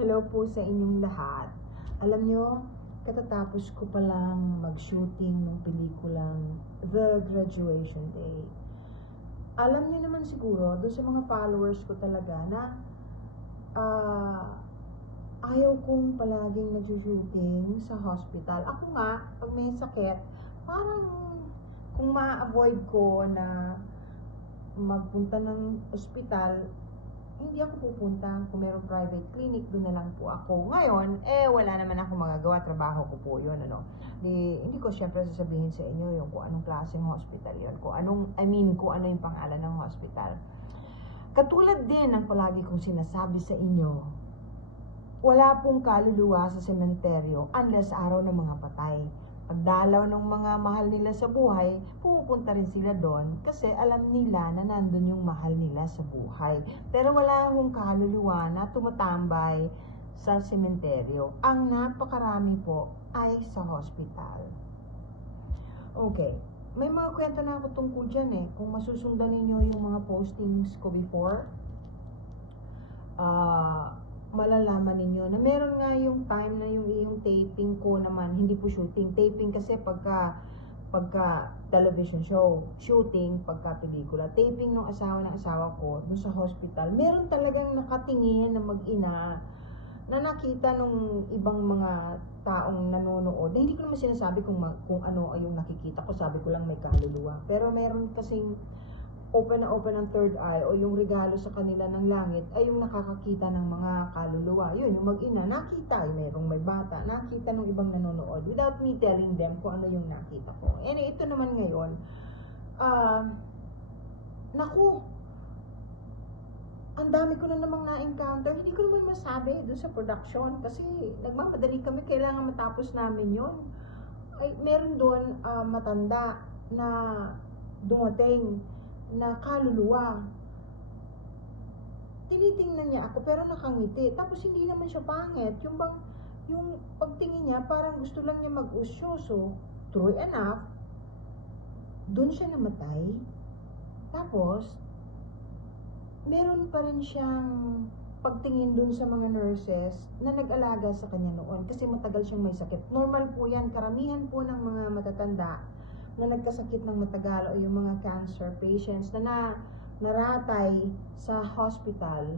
Hello po sa inyong lahat. Alam nyo, katatapos ko palang mag-shooting ng pelikulang The Graduation Day. Alam niyo naman siguro, doon sa mga followers ko talaga na ayaw kong palaging nag-shooting sa hospital. Ako nga, pag may sakit, parang kung ma-avoid ko na magpunta ng ospital, hindi ako pupunta. Kung mayroong private clinic, doon na lang po ako. Ngayon, wala naman ako magagawa. Trabaho ko po yun, hindi ko syempre sasabihin sa inyo yung kung anong klaseng hospital yun. Kung ano yung pangalan ng hospital. Katulad din ng palagi kong sinasabi sa inyo, wala pong kaluluwa sa sementeryo unless araw ng mga patay. Pagdalaw ng mga mahal nila sa buhay, pumupunta rin sila doon kasi alam nila na nandun yung mahal nila sa buhay. Pero wala akong kaluluwa na tumatambay sa sementeryo. Ang napakarami po ay sa hospital. Okay, may mga kwento na ako tungkol dyan Kung masusundan ninyo yung mga postings ko before, malalaman ninyo na meron nga yung time na yung taping ko naman, hindi po shooting. Taping kasi pagka television show, shooting pagka pelikula. Taping ng asawa ko dun sa hospital. Meron talagang nakatingin na mag-ina na nakita nung ibang mga taong nanonood. Hindi ko naman sinasabi kung ano ay yung nakikita ko. Sabi ko lang may kaluluwa. Pero meron kasing open ang third eye o yung regalo sa kanila ng langit ay yung nakakakita ng mga kaluluwa. Yun, yung mag-ina, nakita, merong may bata, nakita ng ibang nanonood without me telling them kung ano yung nakita ko. And ito naman ngayon, ang dami ko na namang na-encounter. Hindi ko naman masabi doon sa production kasi nagmamadali kami, kailangan matapos namin yun. Ay, meron doon matanda na dumating na kaluluwa. Tinitingnan niya ako pero nakangiti. Tapos hindi naman siya pangit. Yung pagtingin niya parang gusto lang niya mag-usyoso. True enough, doon siya namatay. Tapos, meron pa rin siyang pagtingin doon sa mga nurses na nag-alaga sa kanya noon kasi matagal siyang may sakit. Normal po yan. Karamihan po ng mga matatanda na nagkasakit ng matagal o yung mga cancer patients na naratay sa hospital,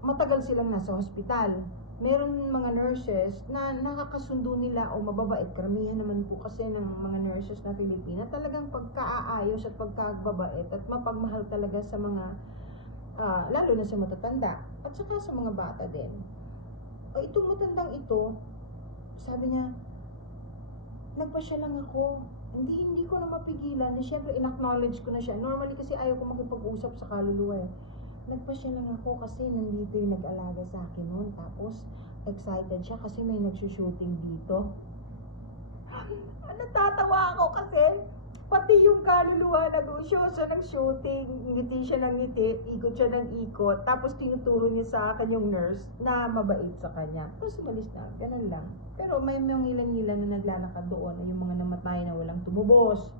matagal silang nasa hospital. Meron mga nurses na nakakasundo nila o mababait. Karamihan naman po kasi ng mga nurses na Pilipina talagang pagkaaayos at pagkababait at mapagmahal talaga sa mga lalo na sa matatanda at saka sa mga bata din. Itong matandang ito, sabi niya, nagpasya lang ako. Hindi ko na mapigilan. Siyempre, in-acknowledge ko na siya. Normally kasi ayaw ko makipag-usap sa kaluluwa Nagpasya lang ako kasi nandito yung nag-alaga sa akin noon. Tapos, excited siya kasi may nagsushooting dito. Natatawa ako kasi pati yung kaluluwa nag-usyoso ng shooting. Ngiti siya ng ngiti, ikot siya ng ikot. Tapos tinuturo niya sa akin yung nurse na mabait sa kanya. Tapos umalis na, ganun lang. Pero may mga ilan-ilan na naglalakad doon, yung mga namatay na walang tumubos.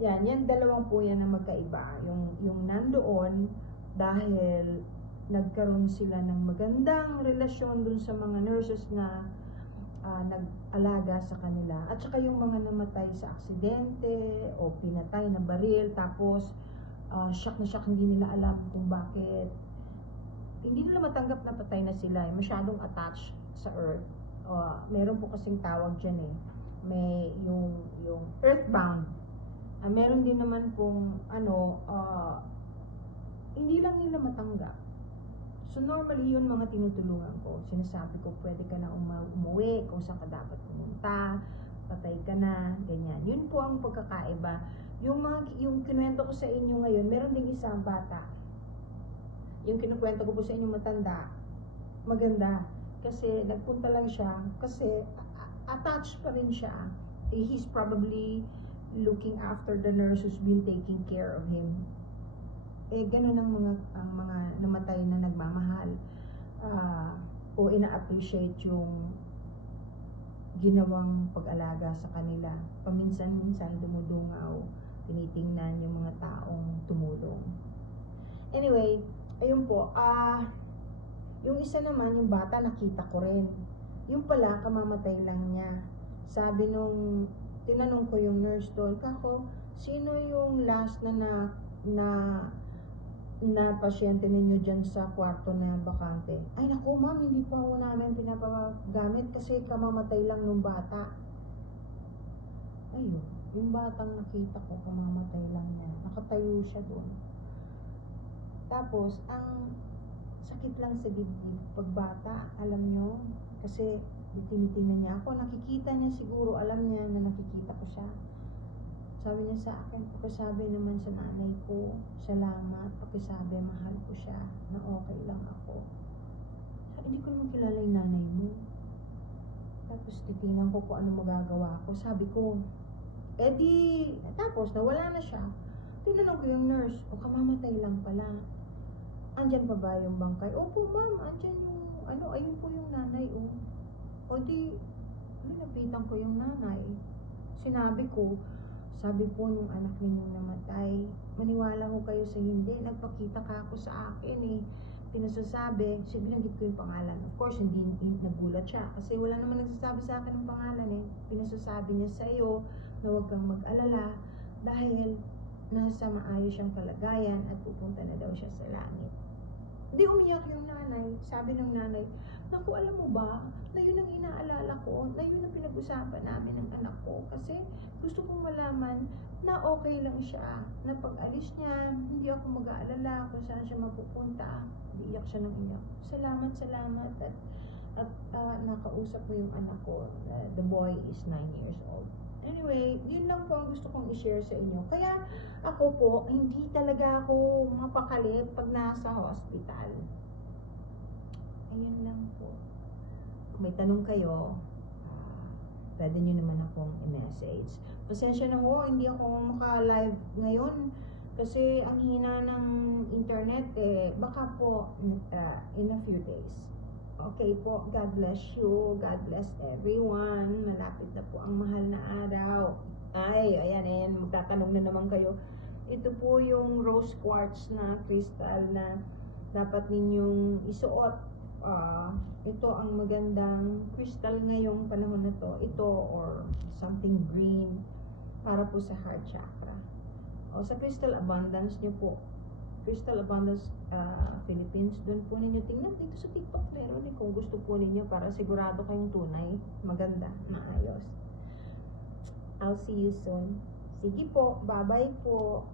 Yan dalawang po yan na magkaiba. Yung nandoon, dahil nagkaroon sila ng magandang relasyon dun sa mga nurses na nag-alaga sa kanila. At saka yung mga namatay sa aksidente o pinatay na baril, tapos shock na shock, hindi nila alam kung bakit. Hindi nila matanggap na patay na sila. Masyadong attached sa earth. Meron po kasing tawag dyan may yung earthbound. Meron din naman pong hindi lang nila matanggap. So normally yun mga tinutulungan ko. Sinasabi ko pwede ka na umuwi kung saan ka dapat pumunta, patay ka na, ganyan. Yun po ang pagkakaiba. Yung kinuwento ko sa inyo ngayon, meron ding isang bata. Yung kinukwento ko po sa inyo matanda, maganda. Kasi nagpunta lang siya, kasi attached pa rin siya. He's probably looking after the nurse who's been taking care of him. Ganun ang mga namatay na nagmamahal. O ina-appreciate yung ginawang pag-alaga sa kanila. Paminsan-minsan dumudungaw, tinitingnan yung mga taong tumulong. Anyway, ayun po, Yung isa naman, yung bata, nakita ko rin. Yung pala, kamamatay lang niya. Sabi nung, tinanong ko yung nurse doon, kako, sino yung last na pasyente ninyo dyan sa kwarto na bakante? Ay naku ma'am, hindi pa ho namin pinapagamit kasi kamamatay lang nung bata. Ayun, yung batang nakita ko, kamamatay lang niya. Nakatayo siya doon. Tapos, ang sakit lang sa dibdib pag bata, alam nyo, kasi tinitingnan niya ako, nakikita niya siguro, alam niya na nakikita ko siya. Sabi niya sa akin, pakisabi naman sa nanay ko, salamat, pakisabi, mahal ko siya, na okay lang ako. Hindi ko naman kilala yung nanay mo. Tapos titingnan ko kung ano magagawa ko. Sabi ko, tapos nawala na siya. Tinanong ko yung nurse, kamamatay lang pala. Andyan pa ba yung bangkay? Opo ma'am, andyan yung, ayun po yung nanay, nilapitan ko yung nanay. Sinabi ko, sabi po nung anak ninyong namatay, maniwala ko kayo sa hindi, nagpakita ka ako sa akin pinasasabi, binanggit ko yung pangalan. Of course, hindi nagulat siya, kasi wala naman nagsasabi sa akin ng pangalan Pinasasabi niya sa iyo na huwag kang mag-alala, dahil nasa maayos siyang kalagayan at pupunta na daw siya sa langit. Di umiyak yung nanay. Sabi ng nanay, naku, alam mo ba, na yun ang inaalala ko, na yun ang pinag-usapan namin ng anak ko, kasi gusto kong malaman na okay lang siya, na pag-alis niya, hindi ako mag-aalala kung saan siya mapupunta. Iiyak siya ng iyak. Salamat, at nakausap mo yung anak ko. The boy is 9 years old. Anyway, yun lang po ang gusto kong i-share sa inyo. Kaya ako po, hindi talaga ako mapakali pag nasa hospital. Ayan lang po. Kung may tanong kayo, pwede nyo naman akong i-message. Pasensya na ho, hindi ako maka-live ngayon kasi ang hina ng internet baka po in a few days. Okay po, God bless you, God bless everyone. Malapit na po ang mahal na araw. Ayan, magtatanong na naman kayo. Ito po yung rose quartz na crystal na dapat ninyong isuot. Ito ang magandang crystal ngayong panahon na to. Ito or something green para po sa heart chakra. Sa Crystal Abundance nyo po, Crystal Abundance Philippines, doon po ninyo tingnan. Dito sa TikTok meron kung gusto po ninyo para sigurado kayong tunay, maganda, maayos. I'll see you soon. Sige po, bye-bye po.